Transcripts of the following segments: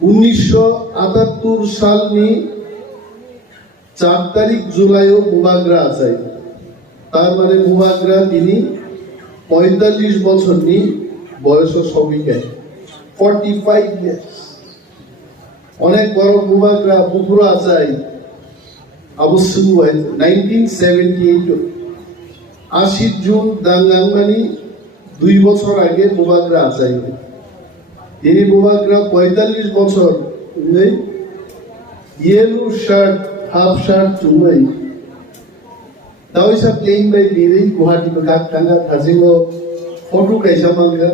1978 सालनि 4 तारिख जुलाइयाव बुबाग्रा जायो तार माने बुबाग्रा दिनै 45 বছরनि বয়স সবিকায় 45 years অনেক বড় বুবাগ্রা বুকুরা যায় অবশ্য 1978 80 জুন দাঙ্গাংমানি 2 বছর আগে বুবাগ্রা যায় তিনি বুবাগ্রা 45 বছর ইয়েলো শার্ট হাফ শার্ট চুমাই দাওইসা প্লেন বাই বিরে গুয়াহাটি কাক টাঙ্গা থাজিগো ফটো কাইসা মাঙ্গা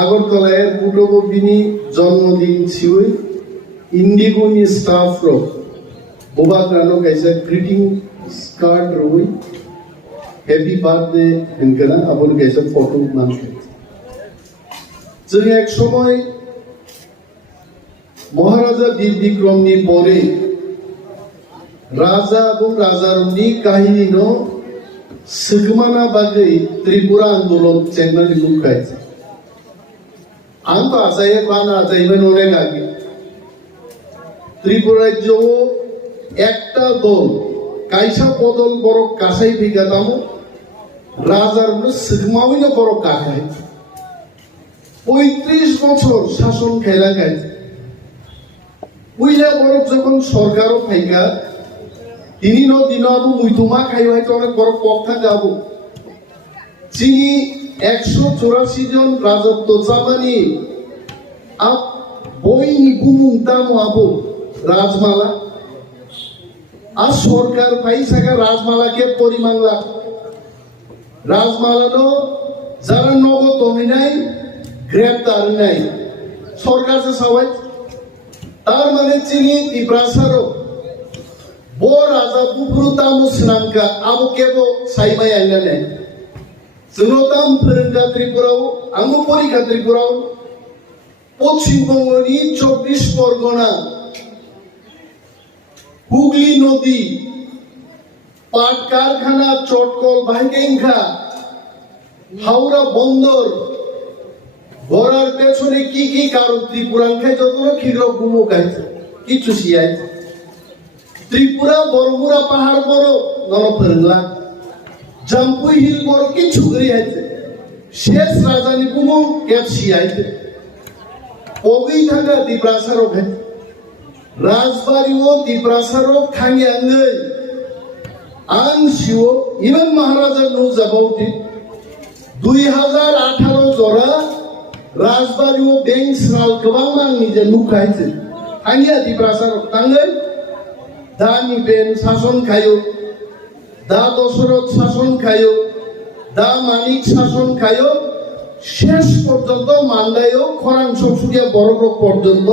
আগরতলায় পুটবো বিনি জন্মদিন ছিউই ইন্ডিগোনি স্টাফ रो बुबाग्रानो काइसा ग्रीटिंग कार्ड रोई हैप्पी बार्थडे इनकना आबोन काइसा फोटो मांगे जों एक समय महाराजा वीर विक्रमनि परे राजा এবং রাজারনি কাহিনী নো সুগমানা বাগে ত্রিপুরা আন্দোলন চেঙ্গানি লুকাইছে আম তো আসায়ে বানা আসাইবে নরে আগে ত্রিপুরা রাজ্য একটা দল কাইসা বদল বড় কাসাই বিগাতাম রাজার সুগমাউইনো বড় কাহাই 35 বছর শাসন খেলা গাইছে উইলা বড় যখন সরকারও ফাইকা তিনি দিন আবু মুইতুমা খাই হয়তো অনেক বড় কথা যাব চিনি 184 জন রাজত্ব জামানি আপ বইনি গুমুংতাম আবু রাজমালা আর সরকার পাইসাকা রাজমালাকে পরিমাংলা রাজমালানো যারা নগদ নাই গ্রেপ্তার নাই সরকার সবাই তার মানে চিনি ত্রিপুরাসারও বো রাজা বুকুরুতাম স্নামকা আবু কেবো সাইমাই আইনানে জনতাম ফেরেঙ্গা ত্রিপুরাও আঙ্গু পরীক্ষা ত্রিপুরাও পশ্চিমবঙ্গনি 24 পরগনা হুগলি নদী পাট কারখানা চটকল ভাইকেঙ্খা হাওড়া বন্দর গড়ার পেছনে কি কি কারণ ত্রিপুরান খাই যত ক্ষীর গুমো গাইছে কিছু সিয়াইছে ত্রিপুরা বরগুড়া পাহাড় বড় নরফেরলা জাম্পুই হিল বড় কিছু গড়িয়াইছে শেষ রাজধানী গুমো ক্যাপ সিয়াইছে ওগি থাকা ত্রিপুরাসারও খাই রাজবাড়িও ত্রিপুরাসারও খাঙ্গে আঙ্গৈ আন শিও ইমান মহারাজা নো যাবাউটি 2018 জরা রাজবাড়িও বেং স্নাল গোবাং মাংনি যে নুখাইছে আঙ্গিয়া ত্রিপুরাসারও তাঙ্গৈ দানি বেন শাসন খায়ো দা দশরথ শাসন খায়ো দা মানিক শাসন খায়ো শেষ পর্যন্ত মান্দায়ও খরাং সংসদীয় বড়গ্রহ পর্যন্ত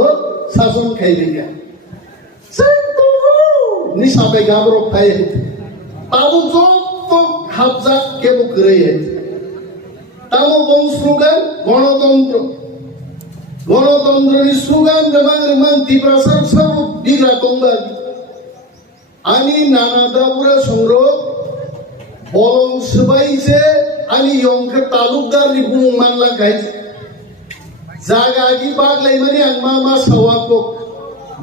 শাসন খাইবে গা নিশাবে গাবর খায় তাবো যত হাবজা কেবো করে তাবো বং স্লোগান গণতন্ত্র গণতন্ত্রের স্লোগান রেমাং রেমাং ত্রিপুরাসার সব বিগ্রা দংবা আমি নানা দাবুরা সংগ্রহ বলং সবাইছে আমি ইয়ংকে তালুকদার নি বুং মানলা গাইছে জায়গা আগি বাগলাই মানে আংমা মা সাওয়াকো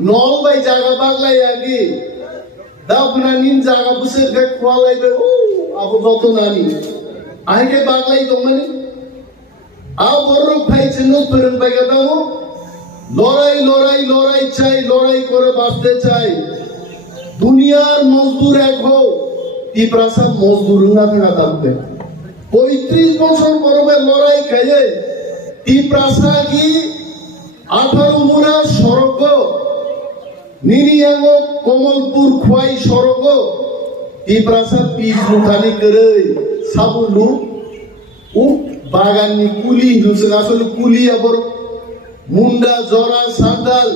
নল বাই জায়গা বাগলাই আগি দাবনা নিন জায়গা বুসে গে খোয়ালাইবে ও আবু যত নানি আইকে বাগলাই তো মানে আ বড় ফাইছে নো পেরন বাইগা দাও লড়াই লড়াই লড়াই চাই লড়াই করে বাঁচতে চাই দুনিয়ার মজদুর এক হো ত্রিপুরাসা মজদুর না থাকা থাকবে 35 বছর পরবে লড়াই খাইয়ে ত্রিপুরাসা কি 18 মুরা সড়ক নিনিয়াঙ্গ কমলপুর খোয়াই সড়ক ত্রিপুরাসা পিস লুখানি করে সাবুলু ও বাগাননি কুলি হিন্দুসে আসলে কুলি আবার মুন্ডা জরা সান্দাল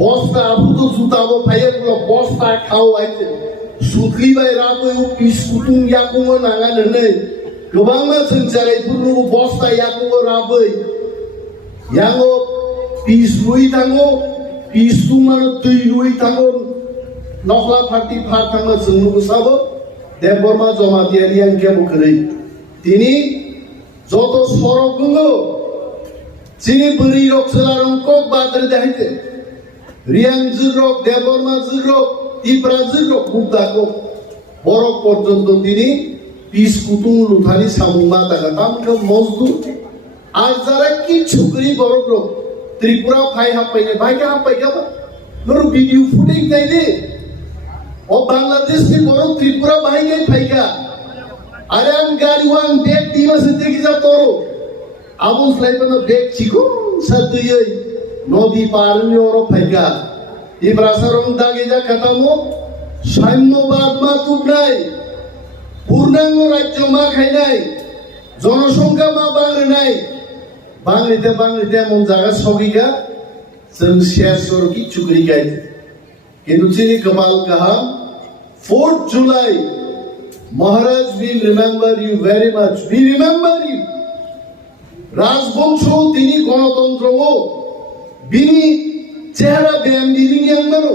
বস্তা আবুত জুতাবো ফাইয়াগুলো বস্তা খাও আইতে সুতলি বাই রাবো পিস কুতুং ইয়াকুমো নাগানে নেই गोबां मानसिनि जारायफोरनो बस्ता याकुबो राबै यांगो पिस लुई थांगो पिस तुमानो दै लुई थांगो नखला पार्टी फार थांगो जोंनो साबो देबरमा जमा दियारि आंके बखरै तिनि যত সড়ক গুলো চিনি বড়ি রক্সলারঙ্ক বাদরে দেখাইতে রিয়াং জুরক দেববর্মা জুরক ত্রিপুরা জুরক বুদ্ধাক বরফ পর্যন্ত তিনি পিস কুতুং লুথানি সামুমা তাকা তামকে মজদুর আর যারা কি ছুকরি বরফ রক ত্রিপুরা ফাই হাপাইনে ভাইকে হাপাই গাবা নরু ভিডিও ফুটেজ নাই দে ও বাংলাদেশ কি বরফ ত্রিপুরা ভাইকে ফাইকা আরে আম গাড়ি ওয়াং বেগ দিমাসে দেখি যা তোর আবু স্লাইবানো বেগ চিকো সাতুই নদী পারনি ওর ফাইকা ইব্রাসারং দাগে যা কাটামো সাম্যবাদ মা তুবনাই পূর্ণাঙ্গ রাজ্য মা খাই নাই জনসংখ্যা মা বাংলা নাই বাংলাতে এমন জায়গা সবিগা जों शेयर सर की चुकरी गाय किंतु चिनी कमाल कहा 4th July Maharaj will remember you very much we remember you রাজবংশ তিনি গণতন্ত্র ও বিনি চেহারা ব্যায়াম দিলি yang mano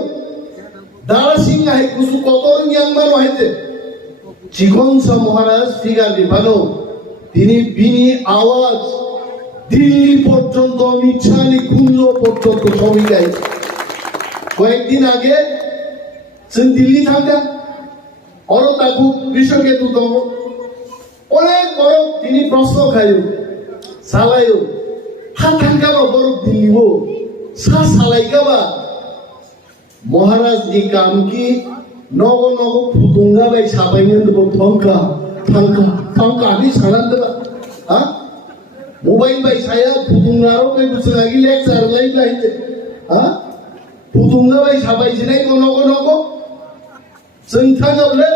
দারা সিং আই কুসু কতর yang mano হাইতে চিকনসা মহারাজ ফিগার দিবানো তিনি বিনি আওয়াজ দিল্লি পর্যন্ত মিছালি কুঞ্জ পর্যন্ত ছবি গাই কয়েকদিন আগে जों দিল্লি থাকা অর তাকু কৃষকে দুতম অনেক বড় তিনি প্রশ্ন খাইও সালাইও হা থাকাবা বড় দিলিও সা সালাইগাবা মহারাজ নি কাম কি নগ নগ ফুতুঙ্গা বাই সাবাইনে দেব থাঙ্কা আমি সালান দেবা হ্যাঁ মোবাইল বাই saya putungnaro kay gusto lagi lecture lain lain ha putunga বাই সাবাই জিনাই কোন जों थाङोब्ला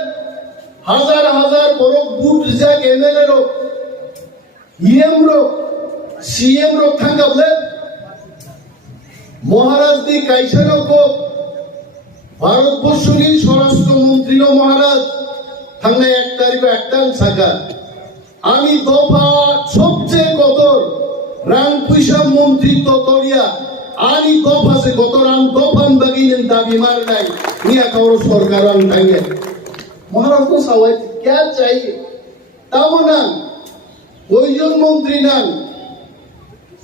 হাজার হাজার বড় বুট যা এমএলএ রো ইএম রো সিএম রো থাङोब्ला মহারাজ দি কাইসানো কো ভারতবর্ষের স্বরাষ্ট্রমন্ত্রী মহারাজ থাঙ্গায় 1 তারিখ একটান সাকা আমি দফা সবচেয়ে কদর রাং পয়সা মন্ত্রী ততরিয়া আনি দফাসে কত রাং দফান বাগিনেন দাবি মার নাই নিয়া কারো সরকার আন টাঙ্গে মহারাজ তো সবাই क्या चाहिए তামনা কয়জন মন্ত্রী নাম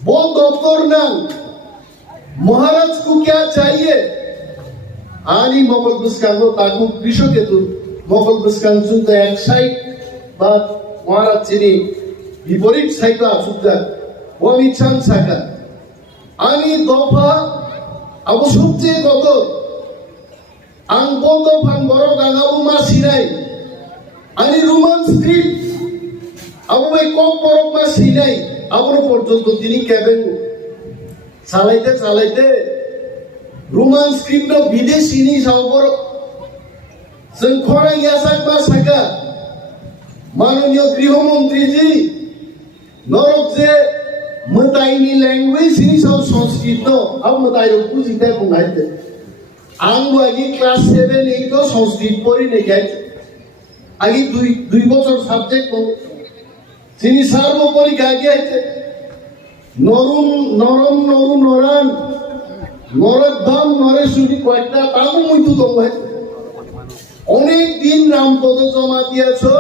वो দপ্তর নাম মহারাজ को क्या चाहिए আনি মোগল বুসকানো তাকু কৃষকে তো মোগল বুসকান সুতে এক সাইড বা মহারাজ চিনি বিপরীত সাইডা সুদা ওমিছান সাকা আমি দফা আবু সবচেয়ে কত আং বন্ধ ফান বড় গাগাবু মা সিনাই আমি রোমান স্ক্রিপ্ট আবু ভাই কম বড় মা সিনাই আবু পর্যন্ত তিনি কেবেন চালাইতে রোমান স্ক্রিপ্ট বিদেশি নি সাবর जों খরাই আসাক মা সাকা माननीय गृहमंत्री जी नरक जे मताइनी लैंग्वेज नि सब संस्कृत न अब मताइ रो बुझिते बुंगाइते आं आगे क्लास 7 8 तो संस्कृत पढ़ी ने गाइ आगे दुई बছর সাবজেক্ট को যিনি সর্বোপরি গাইতে আইতে নরান নরদাম নরেশুনি কয়টা তাও মুইতু তো ভাই অনেক দিন রামপদ জমা দিয়েছো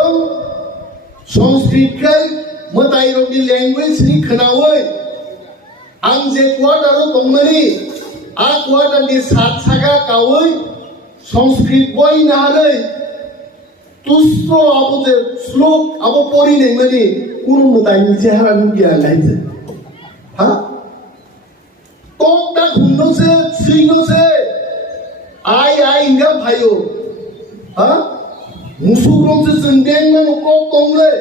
Sanskrit kai matai rogi language ni khnawai ang je quarter tongmani a quarter ni sat saga kawai Sanskrit boy na halai tusro abude slok abo pori nei mani kunu matai ni chehara nu gya laite ha tok ta khunno se sino se ai inga bhayo ha মুসুরং যে জেন্ডেন মানে Coke কমলে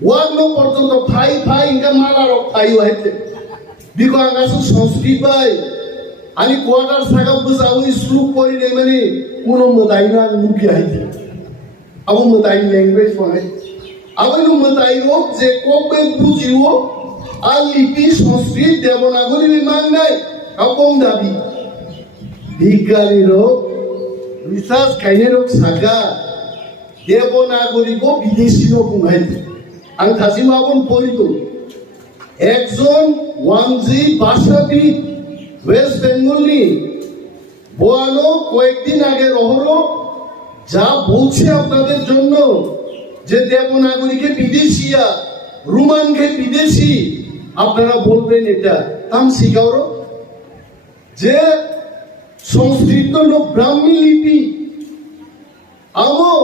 ওয়াগনো পর্যন্ত phi Inca মারার phi হইতে বিকো আগাসু সংস্কৃত by আমি quarter Saga বুঝাও slope পরি নেই মানে কোন মতাই না মুখি হইতে আবু মতাই ল্যাঙ্গুয়েজ মানে আবু মতাই রোক যে কোকে বুঝিও আর লিপি সংস্কৃত দেবনাগরী বিমান নাই কম দাবি বিজ্ঞানী রোক রিসার্চ কাইনে রোক সাগা দেবনাগরীকে বিদেশি বুঝাইতে আমি থাসিমাবন পড়িত একজন ওয়াংজি ভাষাবিদ ওয়েস্ট বেঙ্গলি বোয়ানো কয়েকদিন আগে রহরো যা বলছে আপনাদের জন্য যে দেবনাগরীকে বিদেশিয়া রোমানকে বিদেশি আপনারা বলবেন এটা তাম শিখাওরো যে সংস্কৃত ব্রাহ্মী লিপি আমো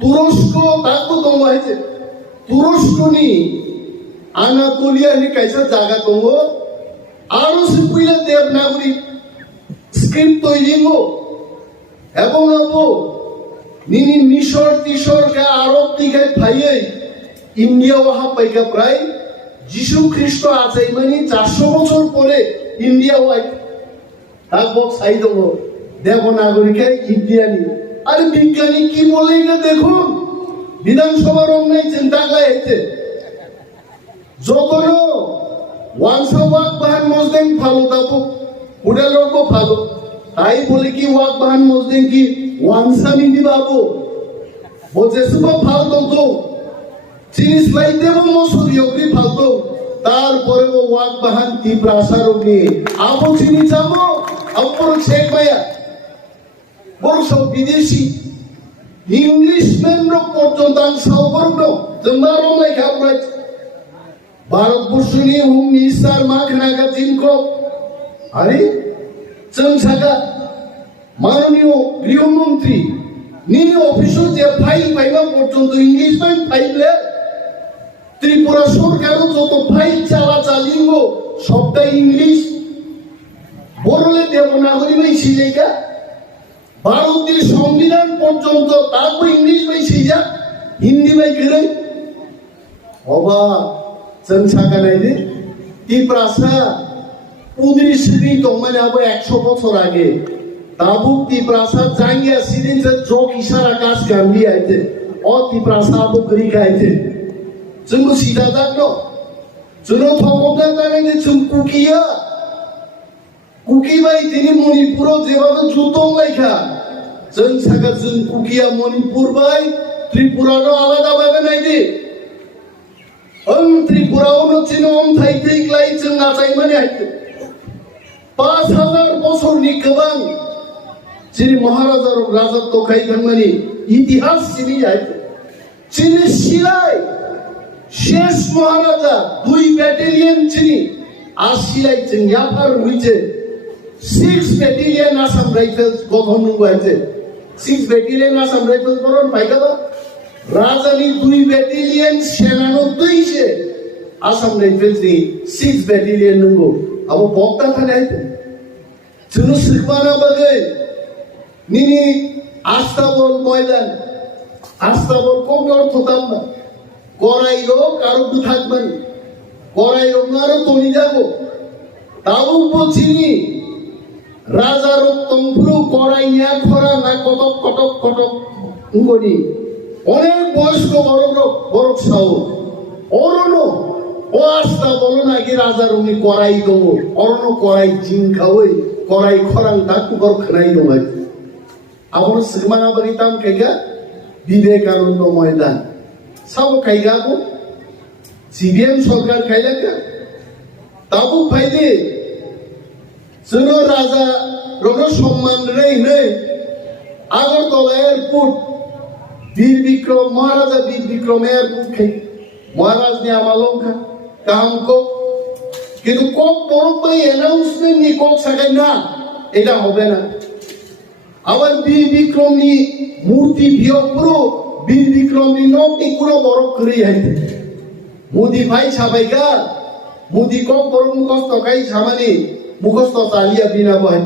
তুরস্ক তাকো দङ হয়েছে তুরস্কনি আনাতোলিয়ানি কাইসা জায়গা দङ আরো সিপুইলা দেবনাগরী স্ক্রিপ্ট তৈরি এবং আবো নিনি মিশর তিশরকে আরব দিকে ফাইয়ে ইন্ডিয়াও হাপাইকা প্রায় যিশু খ্রিস্ট আছে মানে 400 বছর পরে ইন্ডিয়াও তারপর সাই দङ দেবনাগরীকে ইন্ডিয়ানি আরে বিজ্ঞানী কি বলে না দেখুন বিধানসভার অন্যায় চিন্তা হয়েছে যতন ওয়ানসা ওয়াক বাহান মজদেন ভালো দাবো উড়ালোকও ভালো তাই বলে কি ওয়াক বাহান মজদেন কি ওয়ানসা নিদি বাবু বলছে সব ফালতো তো জিনিস লাই দেব মসুরি অগ্রি ফালতো তারপরে ও ওয়াক বাহান কি প্রাসার অগ্নি আবো চিনি যাবো অপর শেখ ভাইয়া বড় সব বিদেশি ইংলিশম্যান পর্যন্ত সাউবর্ণ জমারো লেখা পড়েছে ভারতবর্ষনি হোম মিনিস্টার মাখনাগা জিনকো আরে চংসাগা মাননীয় গৃহমন্ত্রী নিনি অফিসে যে ফাইল পাইবা পর্যন্ত ইংলিশম্যান ফাইলে ত্রিপুরা সরকারও যত ফাইল চালাচালিঙ্গ সবটা ইংলিশ বড়লে দেবনাগরী মাইছি লেখা ভারতের সংবিধান পর্যন্ত তারপর ইংলিশ মাইছি যা হিন্দি মাই করে অবা চংসাগা নাই রে ত্রিপ্রাসা 15 দমানে আবো 100 বছর আগে তাবুক ত্রিপ্রাসা জাঙ্গিয়া সিদিন যে যোগ ইশারা কাজ গামলি আইতে ও ত্রিপ্রাসা আবো করি গাইতে जोंबो सिदा जानो जोंनो थगबना जानाय जों कुकिया कुकी बाय दिनै मणिपुराव जेबाबो जुदं लायखा जों सागा जों कुकिया मणिपुर बाय त्रिपुरानो आलादा बाय नायदि ओं त्रिपुरावनो चिनम थाइथैग्लाय जों नाजाय माने आइते 5000 বছরनि गोबां जेरै महाराजा राजत्व खायखांनायनि इतिहास सिनि आइते चिनि सिलाय শেষ মহারাজা 2 ব্যাটালিয়ন চিনি আসিলাই চিংয়াপার হইছে 6 ব্যাটালিয়ন আসাম রাইফেলস গঠন হইছে 6 ব্যাটালিয়ন আসাম রাইফেলস বরণ পাইকাবা রাজানি 2 ব্যাটালিয়ন সেনানো দইছে আসাম রাইফেলস নি 6 ব্যাটালিয়ন নঙ্গো আবো বক্তা থানে আইতে জুনু সিকমানা বাগে নিনি আস্তাবল ময়দান আস্তাবল কোন অর্থ দাম্বা করাই লোক আরো দু থাকবেন করাই লোক আরো তনি যাব তাও বলছিনি রাজার তম্পুরু করাই না খরা না কটক কটক কটক উঙ্গনি অনেক বয়স্ক বড় সাউ অরণ ও আস্তা বলো নাকি রাজার উনি করাই দেবো অরণ করাই জিন খাওয়াই করাই খরাং ডাকু বড় খানাই দমাই আমার সিমানা বাড়িতাম কেগা বিবেকানন্দ ময়দান সাবো খাইগাবো সিবিএম সরকার খাইলাকা তাবো ফাইদে जोंनो राजा रनो सम्मान रही नहीं আগরতলা এয়ারপোর্ট বীর বিক্রম মহারাজা বীর বিক্রম এয়ারপোর্ট খাই মহারাজ ने আমালঙ্কা কাম কো কিন্তু কোক বড় ভাই অ্যানাউন্সমেন্ট নি কোক সাকাই না এটা হবে না আবার বীর বিক্রম নি মূর্তি ভিয়পুরো বীর বিক্রম নি নটি কুড়ো বড় করে আইতে মোদি ভাই সাবাইকা মোদি কোক বড় মুখস্থ খাই সামানি মুখস্থ চালিয়া বিনা বয়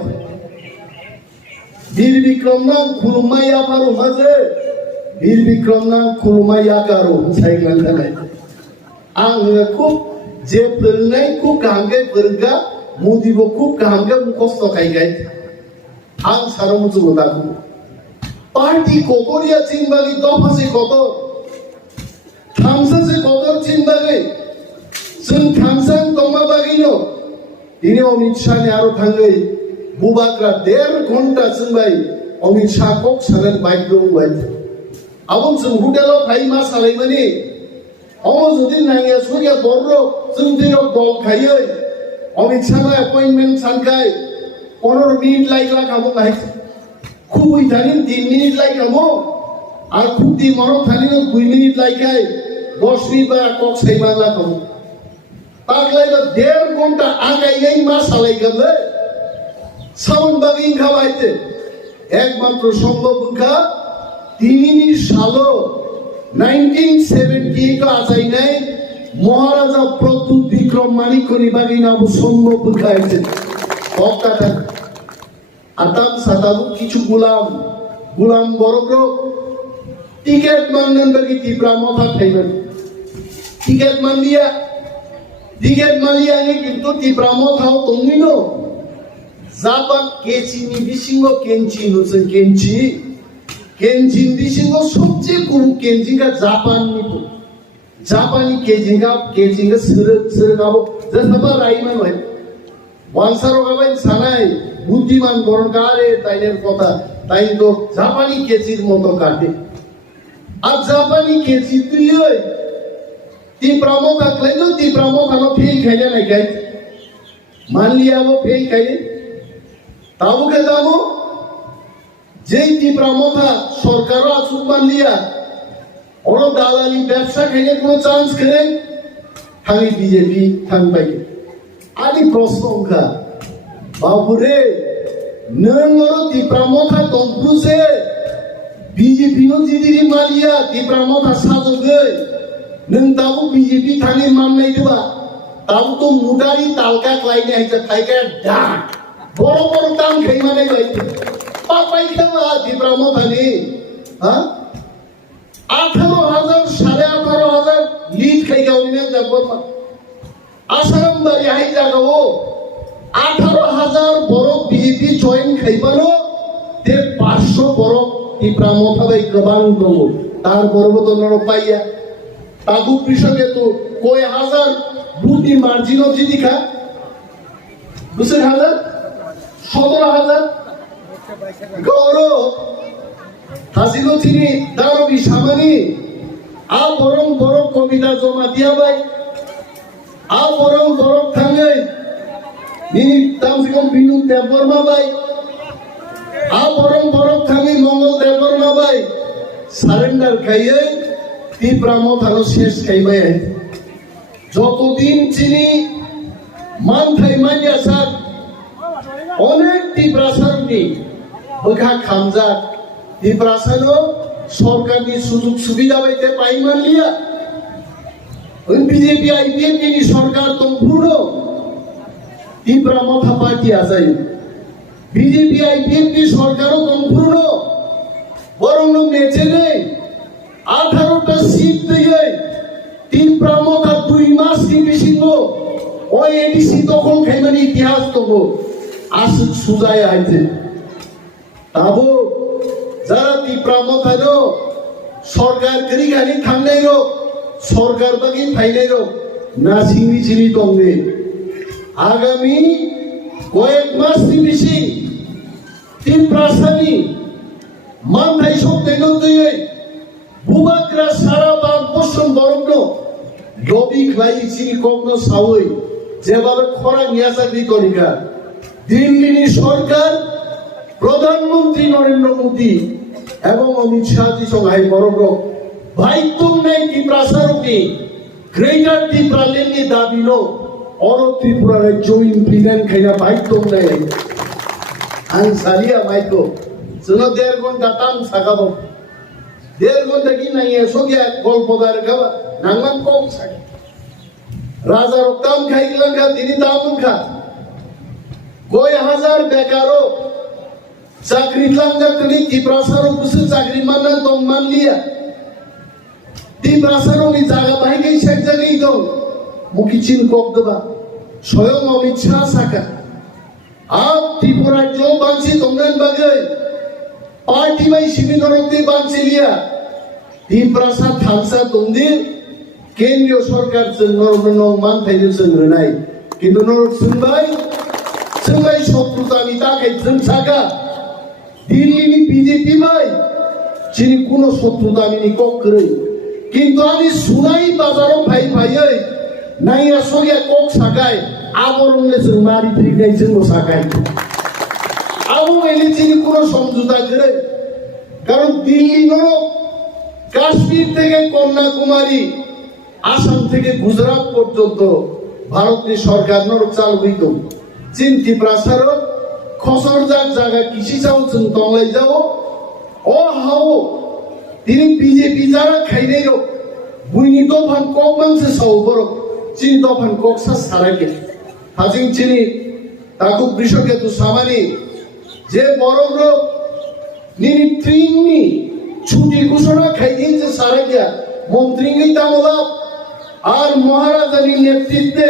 বীর বিক্রম নাম খুলমাইয়া পারো মাঝে বীর বিক্রম নাম খুলমাইয়া কারো সাইকেল চালাই आं খুব যে ফেলনাই খুব গাঙ্গে ফেরগা মুদিবো খুব গাঙ্গে মুখস্থ খাই গাই आं সারা মুচু দাকু পার্টি কোকরিয়া চিনবাগি দফাসে কত থামসাসে কত চিনবাগি जों थामसां दमा बागिनो दिनै अमित शाहनि आरो थाङै बुबाग्रा 1.5 घन्टा जोंबाय अमित शाह कक सानन बाइक दंबाय आबो जों हटेलाव फाइ मा सालायमानि अमो जुदि नांगिया सुगिया बर्र जों दिनाव दल खायो अमित शाहनो अपॉइंटमेंट सानखाय 15 मिनिट लायला खाबो लाय खुबै थानि 3 मिनिट लाय खाबो आरो खुबदि मरम थानि 2 मिनिट लायखाय 10 मिनिट बा कक साइमा ला खाबो तागलायबा 1.5 घन्टा आगायै मा सालायगोनलै সাউন্ড বাগিং খাওয়াইতে একমাত্র সম্ভব উনকা তিনি সালো 1978 আজাই নাই মহারাজা প্রদ্যুৎ বিক্রম মানিকনি বাগিনা সম্ভব উনকাইছে কথা আতাম সাতাবু কিছু গুলাম বড় টিকেট মানলেন বাকি তীব্রা মাথা খাইবেন টিকেট মানলিয়া কিন্তু তীব্রা মাথাও তঙ্গিন জাপান কেচিনি বিসিঙ্গ কেঞ্চিন হচ্ছে কেঞ্চিন বিসিঙ্গ সবচেয়ে কম কেঞ্চিঙ্গা জাপানি কেচিঙ্গা সরগাবো যেসবা রাইমান হয় ওয়ানসারো গাবাই সানাই বুদ্ধিমান বরণ কারে তাইনের কথা তাই তো জাপানি কেচির মতো কাটে আর জাপানি কেচি তুই তীব্রামো থাকলে তো তীব্রামো খানো ফেল খাইলে নাই খাই মানলিয়া वो ফেল খাইলে তাও কে যাবো যেই তীব্রামো থা সরকারও আসুক মানলিয়া ওর দালালি ব্যবসা খাইলে কোনো চান্স খেলে থামি বিজেপি থামি পাইলে আরে প্রশ্ন উনকা বাবুরে নর তীব্রামো থা তংপুসে বিজেপি নো জিদিরি মালিয়া তীব্রামো থা সাজোগে नों दाबो बीजेपी थाने मामनाय देबा दाबो तो मुदारि तालका क्लाइने हाइजा थाइका डा बड़ दाम खाइमानाय बायदि पापाय खाबा दिब्रामो थाने हा 18,000 18,500 लीड खाइगावने जाबोमा आसाम बारि हाइ जागावो 18,000 बड़ बीजेपी जॉइन खाइबानो ते 500 बड़ दिब्रामो थाबाय गोबां दङ तार बरबो तो नर पाइया ताबू कृषक तो कोई हजार बुद्धि मार्जिन जी दिखा दूसरे हजार 17,000 गौरव हाजिनो चिनी दारबी सामानी आ बरं कविता जमा दिया भाई आ बरं थांगे निनी तामसिकम बिनु देवबर्मा भाई आ बरं थांगे मंगल देवबर्मा भाई सारेंडार खाइए তীব্রামো থানো শেষ খাইবাই যতদিন চিনি মান থাইমানি আসার অনেক তীব্রাসারনি বখা খামজা তীব্রাসানো সরকারি সুযোগ সুবিধা পাইতে পাইমানলিয়া ওই বিজেপি আইপিএফ নি সরকার তো পুরো তীব্রামো থাপাটি আসাই বিজেপি আইপিএফ নি সরকারও তো পুরো বরং মেচে নেই 18টা সিট দিয়ে তীব্রামো থা 2 মাস কি বিসিঙ্গ ওই এডিসি তখন খাইমানি ইতিহাস তবো আসুক সুজায় আইছে তাবো যারা তীব্রামো থানো সরকার করি গানি থামনাই রো সরকার বাকি ফাইনাই রো না চিনি তঙ্গে আগামী কয়েক মাস কি বিসি তীব্রাসানি মান থাই সব তেনো দিয়ে বুবাকরা সারা বাগ বসন বরগ্ন লবি খাইছি কগ্ন সাউই যেভাবে খরা নিয়া চাকরি করিকা দিল্লি সরকার প্রধানমন্ত্রী নরেন্দ্র মোদী এবং অমিত শাহ জি সঙ্গে বরগ্ন ভাইতুম নাই ত্রিপুরাসারকি গ্রেটার ত্রিপুরা লেনি দাবিনো অর ত্রিপুরার জয়েন প্রিভেন্ট খাইনা ভাইতুম নাই আন সালিয়া মাইতো জন্য 1.5 ঘন্টা টান সাগাবো 1.5 ঘন্টা কি নাই সোগিয়া গল্পদার খাবা নাংমান কম থাকে রাজার দাম খাইলাম খা তিনি দাম খা কয় হাজার বেকারও চাকরি লাঙ্গা তিনি ত্রিপুরাসারও কিছু চাকরি মানা দম মানলিয়া ত্রিপুরাসারও নি জায়গা বাইকে শেখ জায়গায় দম মুখি চিন কক দেবা স্বয়ং অমিত শাহ সাকা আপ ত্রিপুরা জো বাংসি দমনান বাগে पार्टी में शिविर नरकते बांसिलिया ত্রিপুরা থামসা দন্দি কেন্দ্রীয় সরকার নরন মান থাইলে সঙ্গনাই কিন্তু নরক সুনবাই শত্রুতানি তাকে জনসাগা দিল্লি বিজেপি ভাই চিনি কোন শত্রুতানি কক করে কিন্তু আমি সুনাই বাজারও ভাই নাই আসলে কক সাগায় আবরণে মারি ফিরে সাগায় আবু এলি চিনি কোন সমঝোতা করে কারণ দিল্লি নরক কাশ্মীর থেকে কন্যাকুমারী আসাম থেকে গুজরাট পর্যন্ত ভারতের সরকার নরক চালু হইত চীন ত্রিপুরাসার খসর জায়গা কৃষি চাও जों তলাই যাও ও হাও তিনি বিজেপি যারা খাইনাই রো বুইনি দফান কক মাংসে সাও বড় চিনি দফান কক সা সারাকে হাজিং চিনি তাকু কৃষকে তো সামানি যে বড় রোগ নিনি ট্রিনি ছুটি ঘোষণা খাইদিন যে সারাকিয়া মন্ত্রীঙ্গই তামলাপ আর মহারাজানি নেতৃত্বে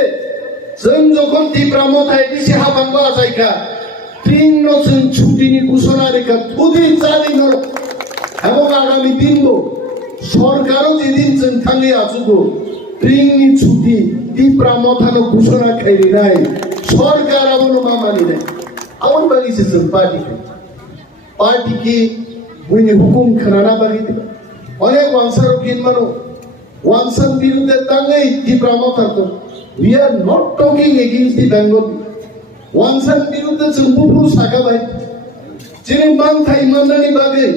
जों যখন তীব্রামতায় দিশে হাবাংবা জায়গা ট্রিন जों ছুটিনি ঘোষণা রেখা খুদি জানি ন এবং আগামী দিনও সরকারও যেদিন जों থাঙ্গে আছুগো ট্রিননি ছুটি তীব্রামতানো ঘোষণা খাইনি নাই সরকার আমনো মামানি নাই আমন বাগিছে जों পার্টি কি বুইনি হুকুম খানা বাগিতে অনেক ওয়ানসার কিন মানো ওয়ানসার বিরুদ্ধে তাঙ্গেই তীব্রামতা তো we are not talking against the Bengal ওয়ানসার বিরুদ্ধে जों বুফুর সাকা বাই যিনি মান থাই মাননানি বাগে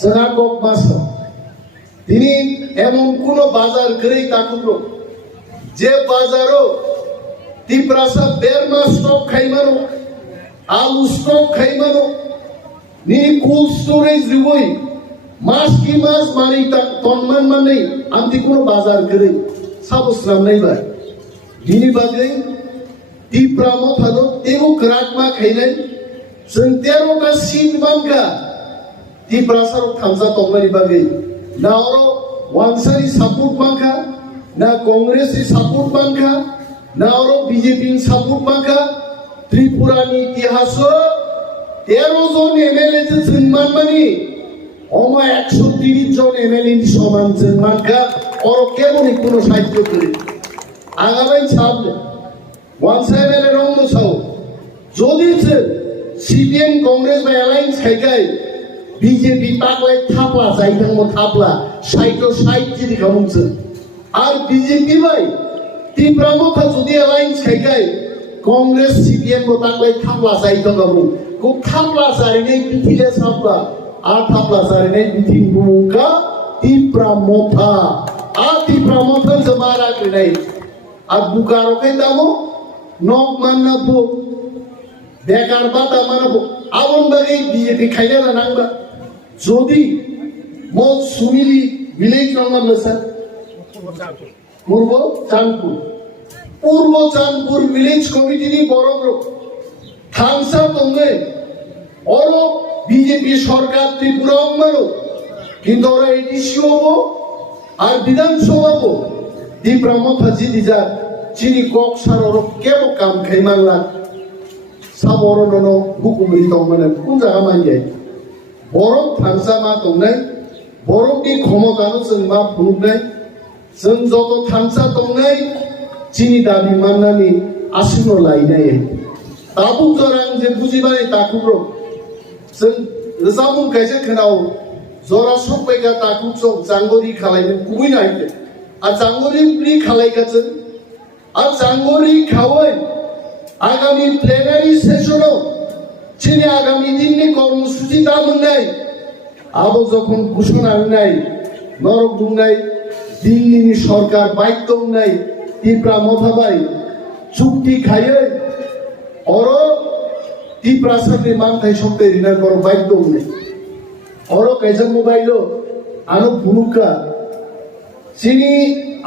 जोंहा কক মাস তিনি এমন কোন বাজার করেই তাকুলো যে বাজারও তীব্রাসা বেরমা স্টক খাইমানো আলু স্টক খাইমানো নি কোল্ড স্টোরেজ রিবই মাস কি মাস মানে তন্মান মানে আমি কোন বাজার করে সাবস্রাম নাই ভাই দিনি বাজে তীব্রামো থালো তেও ক্রাকমা খাইনাই जों 13টা সিট বানকা তীব্রাসার থামজা তংমানি বাগে না ওর ওয়ানসারি সাপোর্ট বানকা না কংগ্রেসি সাপোর্ট বানকা না ওর বিজেপি সাপোর্ট বানকা ত্রিপুরানি ইতিহাস 13 জন এমএলএ যে जों মানমানি অমা 130 জন এমএলএ সমান जों মানকা ওর কেমনই কোনো সাহায্য করে আগামী ছাড়লে ওয়ান সাইডের রঙ সাও যদি সিপিএম কংগ্রেস বা অ্যালায়েন্স খাইকাই বিজেপি পাকলাই থাপলা যাইতাম থাপলা 60 জিদি খামুছে আর বিজেপি ভাই তীব্রামতা যদি অ্যালায়েন্স খাইকাই কংগ্রেস সিপিএম বো পাকলাই থাপলা যাইতাম গাবু কো থাপলা যাইনাই পিঠিলে সাপলা আর থাপলা যাইনাই পিঠিং বুকা তীব্রামতা আর তীব্রামতা জমারা কইনাই আর বুকারো কে দামো নক মাননাবো বেকার বাতা মানাবো আমন বাগে বিজেপি খাইলে না নাংবা যদি মত সুমিলি ভিলেজ নাম্বার স্যার পূর্ব চাঁদপুর ভিলেজ কমিটি নি বড় থামসা তঙ্গে অর বিজেপি সরকার ত্রিপুরা অঙ্গারো কিন্তু ওরা এডিসি হবো আর বিধানসভা হবো তীব্রামতা জিদি যা চিনি কক সার ওর কেব কাম খাইমানলা সাবরণ হুকুমরি তংমানে কোন জায়গা মাইয়াই বড় থামসা মা তংনাই বড়নি ক্ষমতানো जों मा ফুনুকনাই जों যত থামসা তংনাই চিনি দাবি মাননানি আসিনো লাইনাই তাবু জরাং যে বুজিবানি তাকুব্র जों জামুন কাইছে খনাও জরা সবাইগা তাকু চক জাঙ্গরি খালাইনে কুই নাইতে আর জাঙ্গরি প্রি খালাইগাছে আর জাঙ্গরি খাওয়াই আগামী প্লেনারি সেশনও চিনি আগামী দিনে কর্মসূচি দাম নাই আবো যখন ঘোষণা নাই নরক দুংনাই দিল্লি সরকার বাইক নাই তীব্রামতা ভাই চুক্তি খাইয়ে অর তীব্রাসাতে মানথাই সপ্তে রিনার করো বাইক নাই অর কাইজা মোবাইল আনো ভুনুকা চিনি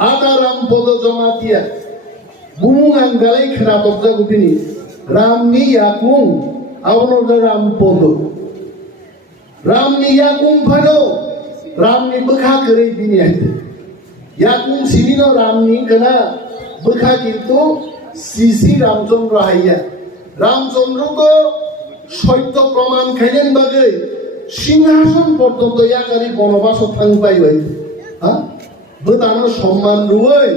আদা রাম পদ জমাতিয়া বুমুং গালাই খেলা তবজা গুপিনি রামনি ইয়াকুং আওনো রাম পদ রামনি ইয়াকুং ফানো রামনি বখা করে বিনি আইতে ইয়াকুং সিনিনো রামনি কনা বখা কিন্তু শ্রী রামচন্দ্র হাইয়া রামচন্দ্র তো সত্য প্রমাণ খাইলেন বাগে সিংহাসন পর্যন্ত ইয়াকারি বনবাস থাংপাই বাই হ্যাঁ বতানো সম্মান রুই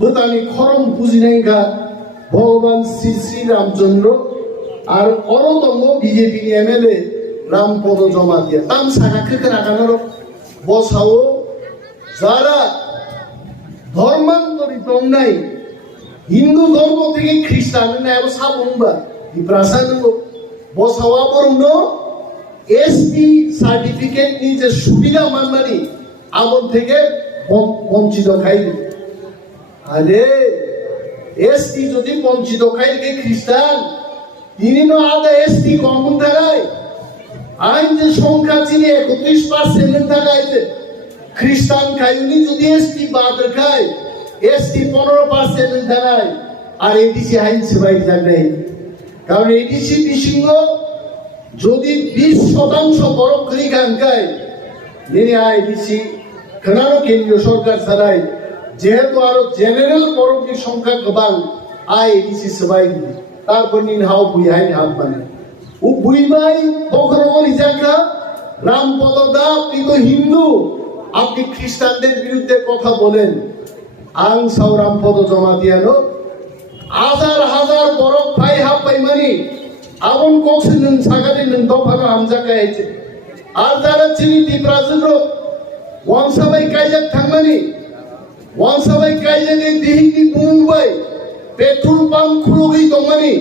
বতানি খরম পুজিনাইগা ভগবান শ্রী রামচন্দ্র আর অরতঙ্গ বিজেপি এমএলএ রামপদ জমা দিয়া তাম সাকাকে রাখানোর বসাও যারা ধর্মান্তরিত নাই হিন্দু ধর্ম থেকে খ্রিস্টান না এবার সাবুনবা প্রাসাদ বসাওয়া বরুণ এসপি সার্টিফিকেট নিয়ে যে সুবিধা মানমানি আমল থেকে বঞ্চিত খাই আরে এসপি যদি বঞ্চিত খাই খ্রিস্টান তিনি আদা এসটি কমন থাকায় আইন যে সংখ্যা চিনি 31% থাকাইছে খ্রিস্টান খাইনি যদি এসটি বাদ খায় এসটি 15% থাকায় আর এডিসি আইন সেবাই থাকবে কারণ এডিসি বিসিংহ যদি 20% বড় করি গানকায় নিয়ে এডিসি কেনানো কেন্দ্রীয় সরকার ছাড়াই যেহেতু আরো জেনারেল করণীর সংখ্যা গোবাং আই এডিসি সেবাই তারপর নিন হাও বুঝাই হাত মানে ও বুঝবাই বখরমল ইজাকা রামপদ দা আপনি তো হিন্দু আপনি খ্রিস্টানদের বিরুদ্ধে কথা বলেন আং সাও রামপদ জমা দিয়ানো হাজার হাজার বরফ ভাই হাফ পাই মানি আবন কক্সে নং সাগাতে নং দফানো হামজাকা আইছে আর যারা চিনি তীব্রাজুর ওয়ানসাবাই কাইজাক থাকমানি ওয়ানসাবাই কাইজাকে দিহিকি মুম্বাই পেট্রোল পাম্প খুলুগি দমানি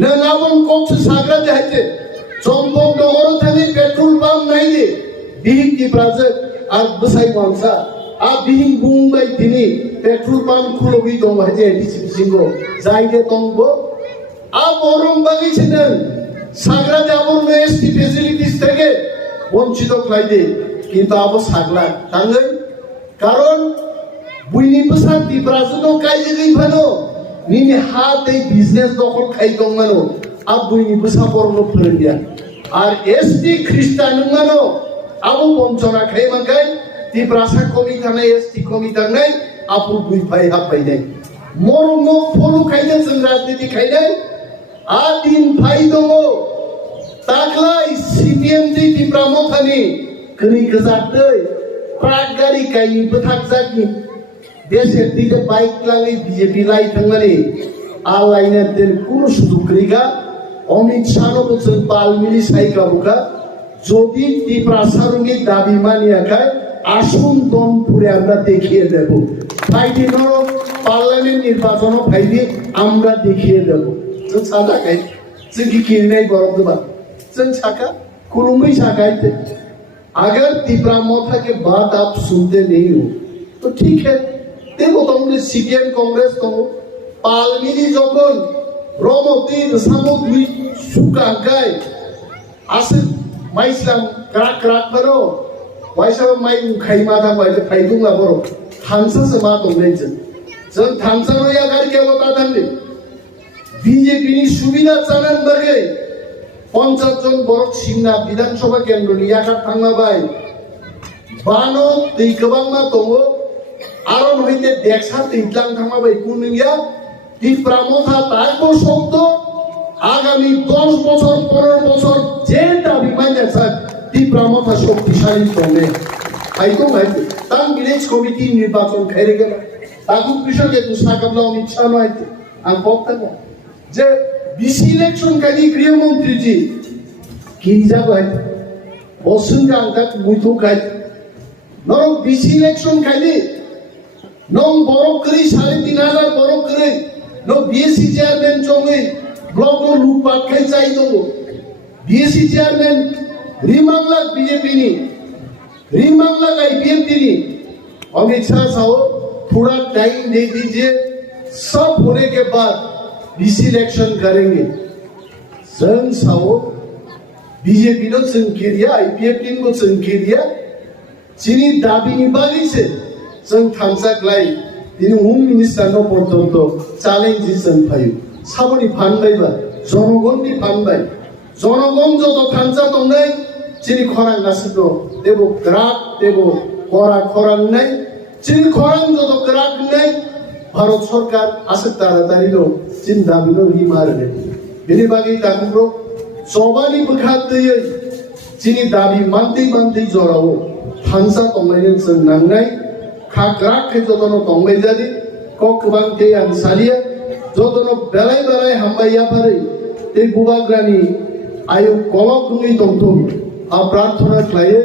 নং আবন কক্সে সাগাতে আইছে চম্পক নগর থাকি পেট্রোল পাম্প নাই দে দিহিকি ব্রাজক আর বসাই ওয়ানসা আর দিহিং মুম্বাই তিনি পেট্রোল পাম্প খুলুগি দমাই যে এডিসি সিংহ যাইদে তংবো আর বরং বাগিয়েছিলেন সাগরা যাবর এসটি ফেসিলিটিস থেকে বঞ্চিত খাইতে কিন্তু আবো সাগলা তাঙ্গে কারণ বুইনি বসার তীব্রাজনো কাইজেই ভালো নিনি হাত এই বিজনেস দখল খাই দংমানো আর বুইনি বসা পরনো ফেরিয়া আর এসটি খ্রিস্টান মানো আবো বঞ্চনা খাই মাখাই তীব্রাসা কমি থানায় এসটি কমি থানায় আপু বুই ভাই হাত পাই নাই মরম ফলু খাইতে जों রাজনীতি খাই নাই আদিন ভাই দङ তাকলাই সিপিএম জি তীব্রামো খানি করি গজাতে প্রাক গাড়ি কাইনি বথাক জাগনি দেশের দিকে বাইক লাগি বিজেপি লাই থাঙ্গানি আলাইনে দেন কোন সুযোগ করিগা অমিত শাহ বলছেন পালমিলি সাইকাবুকা যদি তীব্রাসারুঙ্গি দাবি মানিয়া খায় আসুন দমপুরে আমরা দেখিয়ে দেব ফাইদি নরক পার্লামেন্ট নির্বাচন ফাইদি আমরা দেখিয়ে দেব जों सादा गाय जों गिकिरनाय बरफ दबा जों साका खुलुमै साकायते अगर तीव्रामोथा के बात आप सुनते नहीं हो तो ठीक है देखो तुमने सीपीएम कांग्रेस तो पालमिनी जखन रमती रसामुद्री सुका गाय आसे माइसलाम क्राक क्राक करो वाइसा माइ खाइमा था वाइले फाइदुंगा बरो थांसा से मा दंनाय जों थांसा रोया गार के बता थांले বিজেপি সুবিধা চালান বাগে 50 জন বড় সিংনা বিধানসভা কেন্দ্র নিয়াকার থাঙ্গা বাই বানো दै गोबां मा दङ আরন হইতে দেখছা তিনলাং থাঙ্গা বাই কুনিয়া তীব্রামথা তাইবো শব্দ আগামী 10 বছর 15 বছর যে দাবি মাইনা চাক তীব্রামথা শক্তিশালী দলে আইতো ভাই তাং ভিলেজ কমিটি নির্বাচন খাইরে গেল তাগু কৃষকে দুসাকাবলা ইচ্ছা নয় আং বক্তব্য যে বিসি ইলেকশন কালি গৃহমন্ত্রী জি কি যাবাই বসুনকা আংতাক মুইতো কাই নরক বিসি ইলেকশন কালি নং বরক করি 3500 বরক করে নো বিএসসি চেয়ারম্যান চঙ্গই ব্লক ও লুটপাট খাই চাই দো বিএসসি চেয়ারম্যান রিমাংলা বিজেপি নি রিমাংলা आईपीएम नी अमित शाह साहब थोड़ा टाइम दे दीजिए सब होने के बाद बीसी इलेक्शन करेंगे जों साव बीजेपी नो चंकिरिया आईपीएफ टीम को चंकिरिया चिनी दाबिनि बागैसे जों थांसाक्लाय दिनै होम मिनिस्टार नो पर्यन्त च्यालेन्ज जों फायो साबनि फानबायबा जनगणनि फानबाय जनगण जत थांसा दंनाय चिनी खरां गासिनो देबो ग्राक देबो करा खरां नाय चिनी खरां जत ग्राक नाय भारत सरकार आसे तारातारि दं चिन दाबिनो रिमारने बेनि बागै दाबिब्रो सबानि बोखादयै चिनी दाबि मानदै जराव थांसा दंनायनि जों नांनाय खाग्राक के जतनो दंबाय जादि ककबां ते आं सालिया जतनो बेलाय हामबाया फारै ते बुबाग्रानि आयु कलकङै दंथुम आ प्रार्थना खालायो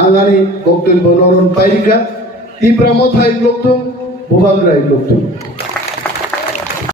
आंगानि बक्तव्य नरन पाइका तीव्रामथाय लोकथुम बुबाग्राय लोकथुम